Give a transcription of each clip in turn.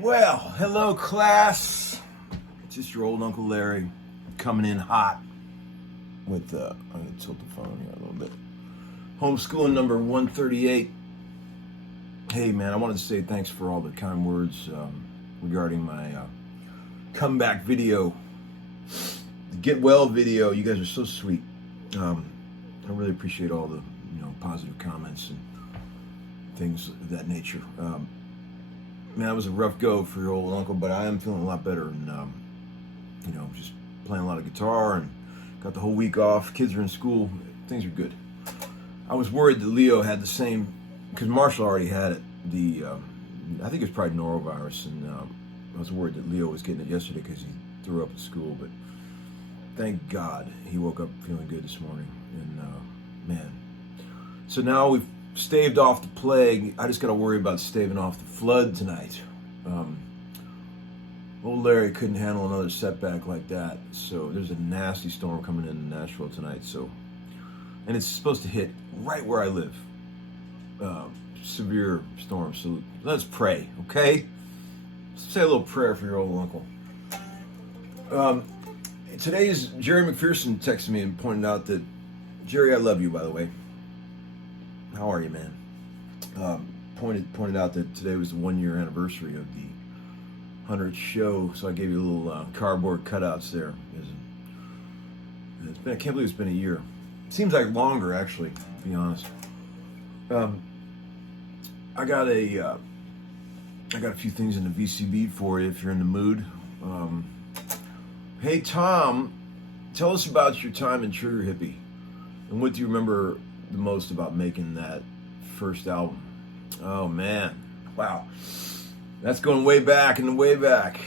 Well, hello class. It's just your old Uncle Larry coming in hot with, I'm going to tilt the phone here a little bit. Homeskoolin number 138. Hey man, I wanted to say thanks for all the kind words regarding my comeback video. The get well video. You guys are so sweet. I really appreciate all the positive comments and things of that nature. Man, that was a rough go for your old uncle, but I am feeling a lot better, and just playing a lot of guitar and got the whole week off. Kids are in school. Things are good. I was worried that Leo had the same, because Marshall already had it. I think it was probably norovirus, and I was worried that Leo was getting it yesterday because he threw up at school. But thank God he woke up feeling good this morning, and man. So now we've staved off the plague. I just got to worry about staving off the flood tonight. Old Larry couldn't handle another setback like that. So there's a nasty storm coming in Nashville tonight. And it's supposed to hit right where I live. Severe storm. So let's pray, okay? Let's say a little prayer for your old uncle. Today's Jerry McPherson texted me and pointed out that, Jerry, I love you, by the way. How are you, man? Pointed out that today was the 1-year anniversary of the 100th show, so I gave you little cardboard cutouts there. I can't believe it's been a year. It seems like longer, actually, to be honest. I got a few things in the VCB for you if you're in the mood. Hey Tom, tell us about your time in Trigger Hippie. And what do you remember the most about making that first album? Oh man, wow, that's going way back and way back.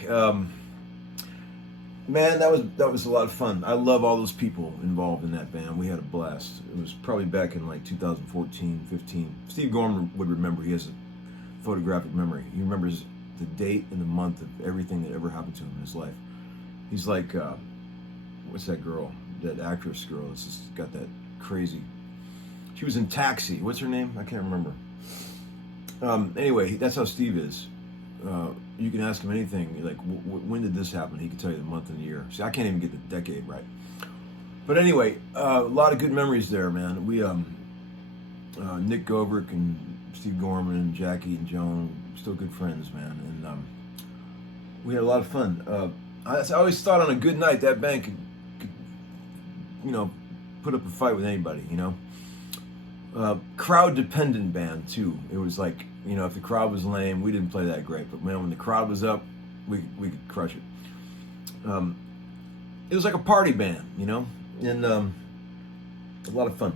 Man, that was a lot of fun. I love all those people involved in that band. We had a blast. It was probably back in like 2014, 15. Steve Gorman would remember. He has a photographic memory. He remembers the date and the month of everything that ever happened to him in his life. He's like, what's that girl? That actress girl that's just got that crazy. She was in Taxi. What's her name? I can't remember. Anyway, that's how Steve is. You can ask him anything, like, when did this happen? He can tell you the month and the year. See, I can't even get the decade right. But anyway, a lot of good memories there, man. We, Nick Goverick and Steve Gorman and Jackie and Joan, still good friends, man. And we had a lot of fun. I always thought on a good night that band could, you know, put up a fight with anybody, you know. Crowd dependent band too. It was like, you know, if the crowd was lame, we didn't play that great. But man, when the crowd was up, we could crush it. It was like a party band, you know, and a lot of fun.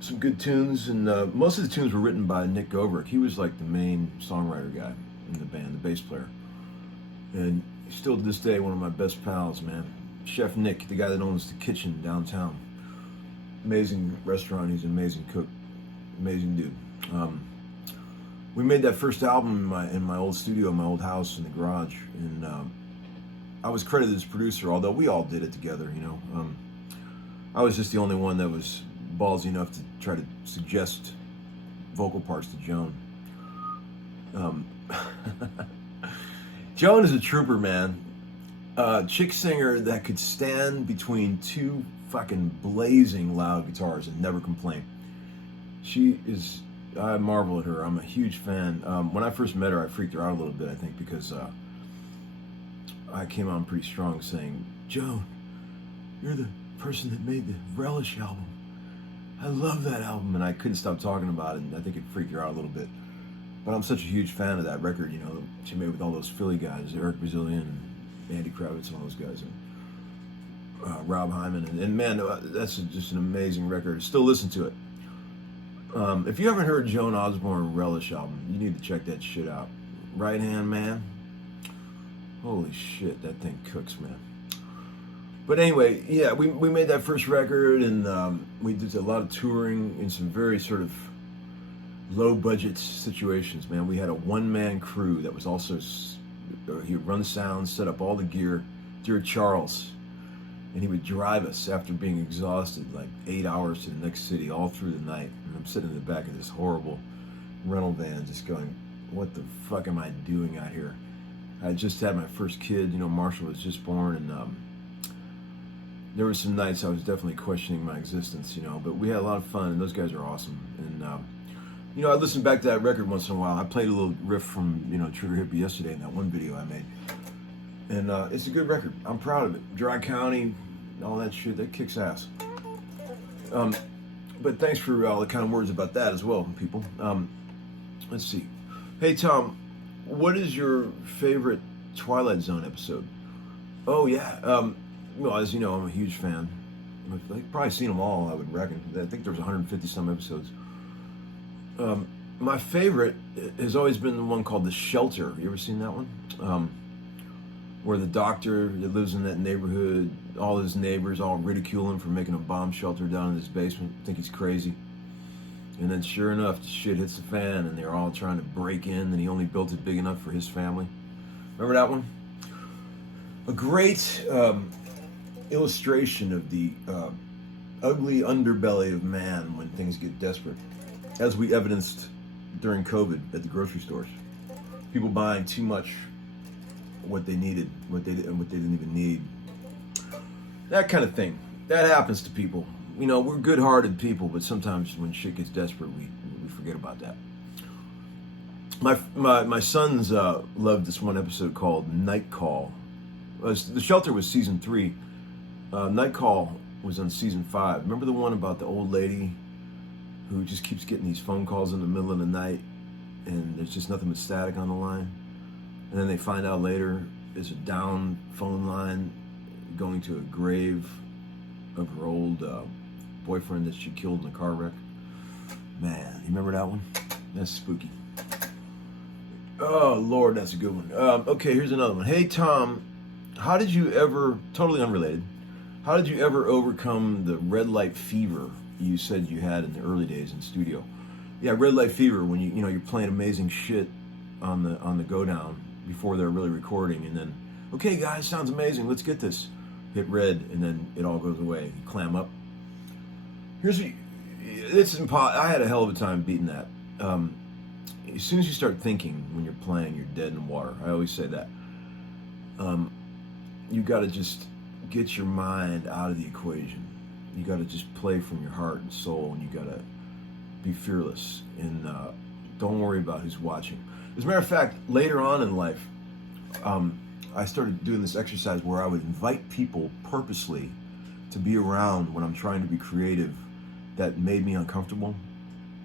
Some good tunes, and most of the tunes were written by Nick Goverick. He was like the main songwriter guy in the band, the bass player. And still to this day, one of my best pals, man. Chef Nick, the guy that owns the kitchen downtown. Amazing restaurant. He's an amazing cook. Amazing dude. We made that first album in my old studio, my old house in the garage, and I was credited as producer, although we all did it together, you know. I was just the only one that was ballsy enough to try to suggest vocal parts to Joan. Joan is a trooper, man. Chick singer that could stand between two fucking blazing loud guitars and never complain. She is, I marvel at her. I'm a huge fan. When I first met her, I freaked her out a little bit, I think, because I came on pretty strong saying, Joan, you're the person that made the Relish album. I love that album. And I couldn't stop talking about it, and I think it freaked her out a little bit. But I'm such a huge fan of that record, you know, she made with all those Philly guys, Eric Bazillion and Andy Kravitz and all those guys, and Rob Hyman. And man, that's just an amazing record. Still listen to it. If you haven't heard Joan Osborne Relish album, you need to check that shit out. Right Hand Man. Holy shit, that thing cooks, man. But anyway, yeah, we made that first record, and we did a lot of touring in some very sort of low-budget situations, man. We had a one-man crew that was also, he would run sound, set up all the gear, dear Charles, and he would drive us after being exhausted, like 8 hours to the next city, all through the night. And I'm sitting in the back of this horrible rental van just going, what the fuck am I doing out here? I just had my first kid, you know, Marshall was just born, and there were some nights I was definitely questioning my existence, you know, but we had a lot of fun, and those guys are awesome. And you know, I listen back to that record once in a while. I played a little riff from, you know, Trigger Hippie yesterday in that one video I made. And it's a good record. I'm proud of it. Dry County, all that shit, that kicks ass. But thanks for all the kind of words about that as well, people. Let's see. Hey, Tom, what is your favorite Twilight Zone episode? Oh, yeah. Well, as you know, I'm a huge fan. I've probably seen them all, I would reckon. I think there's 150 some episodes. My favorite has always been the one called The Shelter. You ever seen that one? Where the doctor that lives in that neighborhood, all his neighbors all ridicule him for making a bomb shelter down in his basement, think he's crazy. And then sure enough, the shit hits the fan and they're all trying to break in, and he only built it big enough for his family. Remember that one? A great illustration of the ugly underbelly of man when things get desperate, as we evidenced during COVID at the grocery stores. People buying too much what they needed, what they didn't even need. That kind of thing. That happens to people. You know, we're good-hearted people, but sometimes when shit gets desperate, we forget about that. My sons loved this one episode called Night Call. The Shelter was season 3. Night Call was on season 5. Remember the one about the old lady who just keeps getting these phone calls in the middle of the night, and there's just nothing but static on the line? And then they find out later there's a down phone line going to a grave of her old boyfriend that she killed in a car wreck. Man, you remember that one? That's spooky. Oh, Lord, that's a good one. Okay, here's another one. Hey, Tom, how did you ever, totally unrelated, how did you ever overcome the red light fever you said you had in the early days in studio? Yeah, red light fever, when you're playing amazing shit on the go down before they're really recording, and then, okay, guys, sounds amazing, let's get this. Hit red, and then it all goes away. You clam up. I had a hell of a time beating that. As soon as you start thinking when you're playing, you're dead in the water. I always say that. You got to just get your mind out of the equation. You got to just play from your heart and soul, and you got to be fearless, and don't worry about who's watching. As a matter of fact, later on in life, I started doing this exercise where I would invite people purposely to be around when I'm trying to be creative that made me uncomfortable,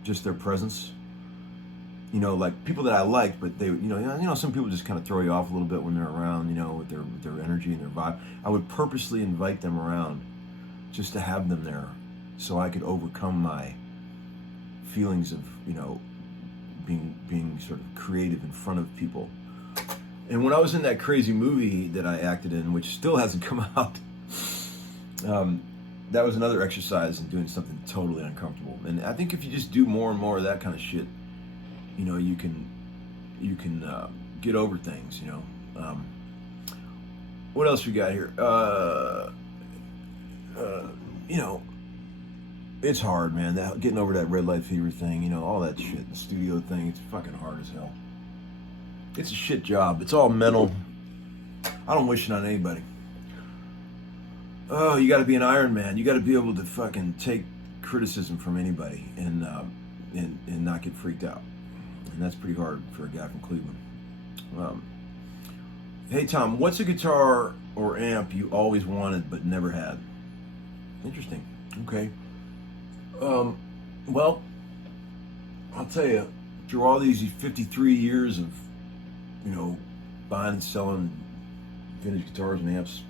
just their presence. Like people that I liked, but they, some people just kind of throw you off a little bit when they're around, with their energy and their vibe. I would purposely invite them around just to have them there so I could overcome my feelings of, being sort of creative in front of people. And when I was in that crazy movie that I acted in, which still hasn't come out, that was another exercise in doing something totally uncomfortable. And I think if you just do more and more of that kind of shit, you can get over things. What else we got here? It's hard, man. Getting over that red light fever thing, all that shit, the studio thing. It's fucking hard as hell. It's a shit job. It's all mental. I don't wish it on anybody. Oh, you got to be an Iron Man. You got to be able to fucking take criticism from anybody and not get freaked out. And that's pretty hard for a guy from Cleveland. Hey, Tom, what's a guitar or amp you always wanted but never had? Interesting. Okay. Well, I'll tell you, through all these 53 years of, buying and selling vintage guitars and amps,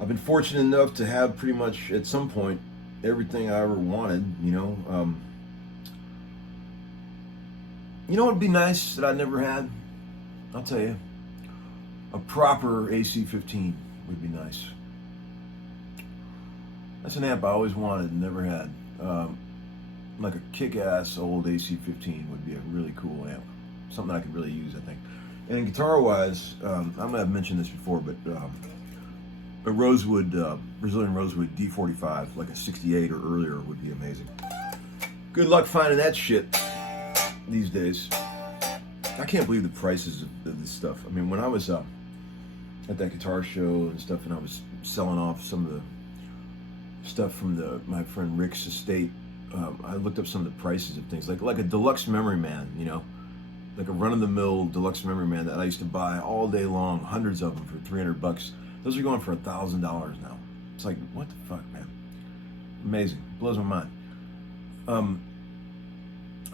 I've been fortunate enough to have pretty much, at some point, everything I ever wanted, what would be nice that I never had? I'll tell you. A proper AC-15 would be nice. That's an amp I always wanted and never had. Like a kick-ass old AC-15 would be a really cool amp. Something I could really use, I think. And guitar-wise, I might have mentioned this before, but a Rosewood, Brazilian Rosewood D45, like a 68 or earlier, would be amazing. Good luck finding that shit these days. I can't believe the prices of this stuff. I mean, when I was at that guitar show and stuff, and I was selling off some of the stuff from my friend Rick's estate, I looked up some of the prices of things, like a deluxe memory man, like a run-of-the-mill deluxe memory man that I used to buy all day long, hundreds of them for $300. Those are going for $1,000 now. It's like, what the fuck, man? Amazing. Blows my mind.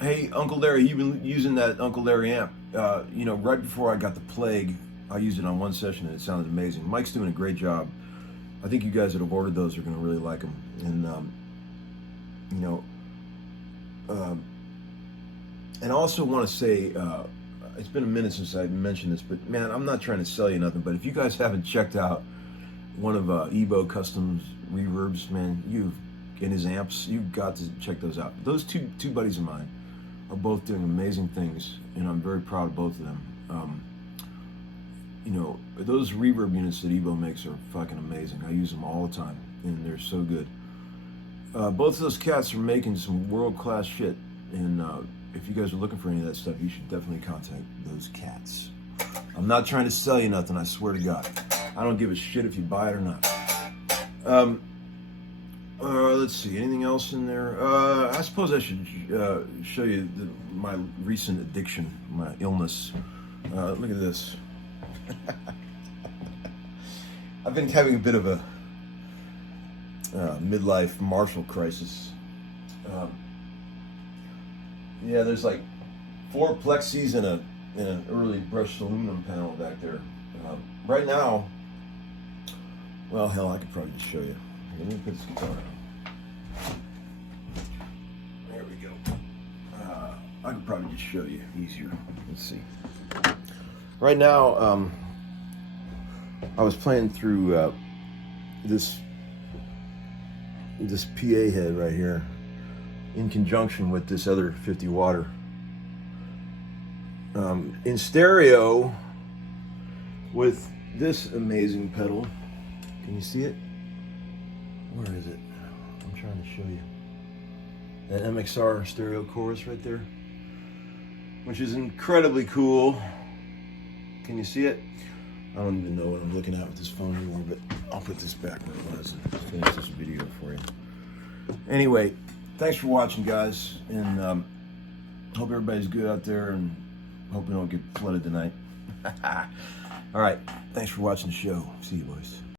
Hey, Uncle Larry, you've been using that Uncle Larry amp. Right before I got the plague, I used it on one session and it sounded amazing. Mike's doing a great job. I think you guys that have ordered those are going to really like them. And I also want to say, it's been a minute since I mentioned this, but man, I'm not trying to sell you nothing, but if you guys haven't checked out one of Ebo Customs reverbs, man, and his amps, you've got to check those out. Those two buddies of mine are both doing amazing things, and I'm very proud of both of them. Those reverb units that Ebo makes are fucking amazing. I use them all the time, and they're so good. Both of those cats are making some world-class shit, and if you guys are looking for any of that stuff, you should definitely contact those cats. I'm not trying to sell you nothing, I swear to God. I don't give a shit if you buy it or not. Let's see, anything else in there? I suppose I should show you my recent addiction, my illness. Look at this. I've been having a bit of a midlife Marshall crisis. There's like 4 plexis and an early brushed aluminum panel back there. Right now, well, hell, I could probably just show you. Let me put this guitar on. I could probably just show you easier. Let's see. Right now, I was playing through this PA head right here in conjunction with this other 50 watter. In stereo with this amazing pedal. Can you see it? Where is it? I'm trying to show you. That MXR Stereo Chorus right there, which is incredibly cool. Can you see it? I don't even know what I'm looking at with this phone anymore, but I'll put this back where it was and finish this video for you. Anyway, thanks for watching, guys, and hope everybody's good out there, and hope we don't get flooded tonight. All right, thanks for watching the show. See you, boys.